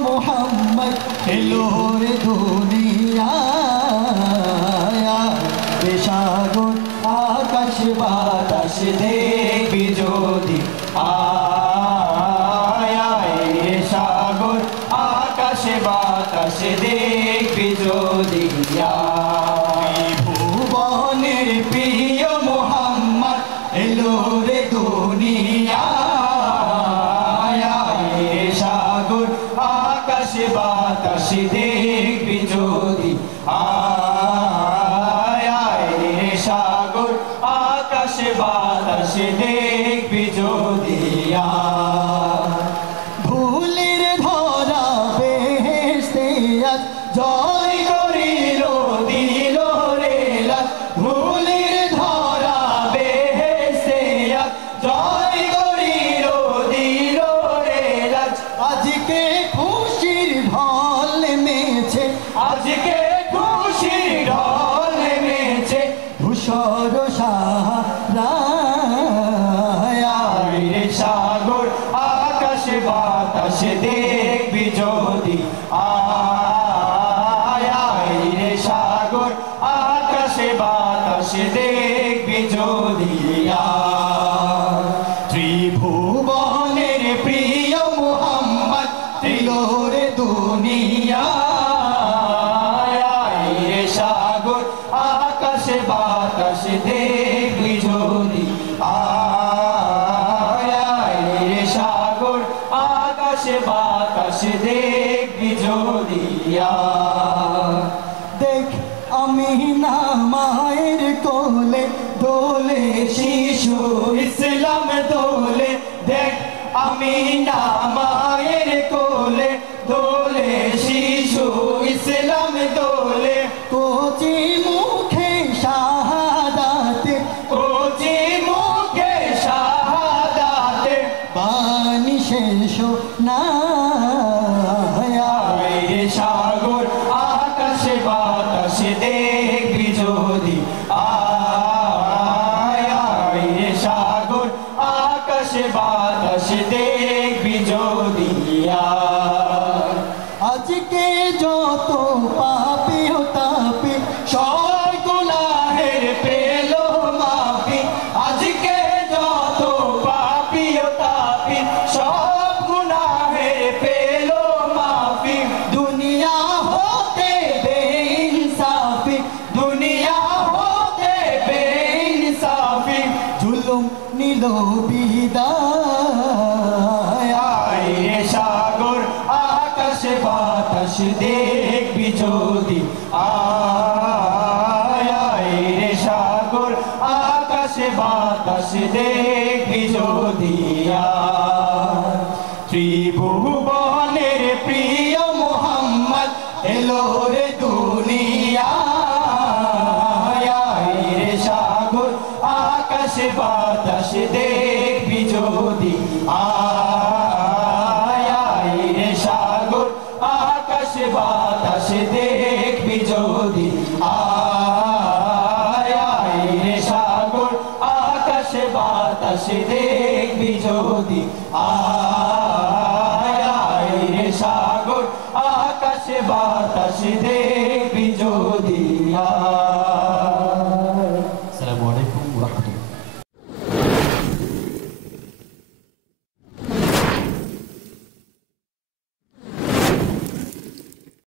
মোহাম্মদ এলো রে দুনিয়ায় সাগর আকাশ বাতাস দেখবি যদি সাগর আকাশ বাতাস দেখবি যদি ভুবনের প্রিয় মোহাম্মদ এলো রে দুনিয়ায় সাগর আকাশ বাতাস দেখবি যদি সাগর আকাশ বাতাস দেখবি যদি ভুলের ধরা বেহেশতে আজ জয় করিল দিল রে লাজ ভুলের ধরা বেহেশতে আজ জয় করিল দিল রে লাজ আজকে খুশির ঢল নেমেছে আজকে খুশির ঢল নেমেছে ধূসর সাহারা সাগর আকাশ বাতাস দেখবি যদি সাগর আকাশ বাতাস দেখবি যদি ত্রিভুবনের প্রিয় মোহাম্মদ এলো রে দুনিয়ায় সাগর আকাশ বাতাস দেখবি যদি সাগর আকাশ বাতাস দেখবি যদি দেখ আমি না মায়ের কোলে দোলে শিশু ইসলাম দোলে দেখ আমি না মায়ের কোলে দোলে শিশু ইসলাম দোলে কোচি মুখে শাহাদাতে কোচি মুখে শাহাদাতে বাণী শেষ না সাগর আকাশ বাতাস দেখবি যদি সাগর আকাশ বাতাস দেখবি যদি আজকে যত পাপি ও তাপি সব গুনাহের পেল মাফি আজকে যত পাপি ও তাপি সব গুনাহের পেল মাফি দুনিয়া হতে বেইনসাফি দুনিয়া হতে বেইনসাফি জুলুম নিল বিদায় সাগর আকাশ বাতাস দেখবি যদি সাগর আকাশ বাতাস দেখবি যদি ত্রিভুবনের প্রিয় মোহাম্মদ এলো রে দুনিয়ায় সাগর আকাশ বাতাস দেখবি যদি সাগর আকাশ বাতাস দেখবি যদি সাগর আকাশ বাতাস দেখবি যদি সাগর আকাশ বাতাস দেখবি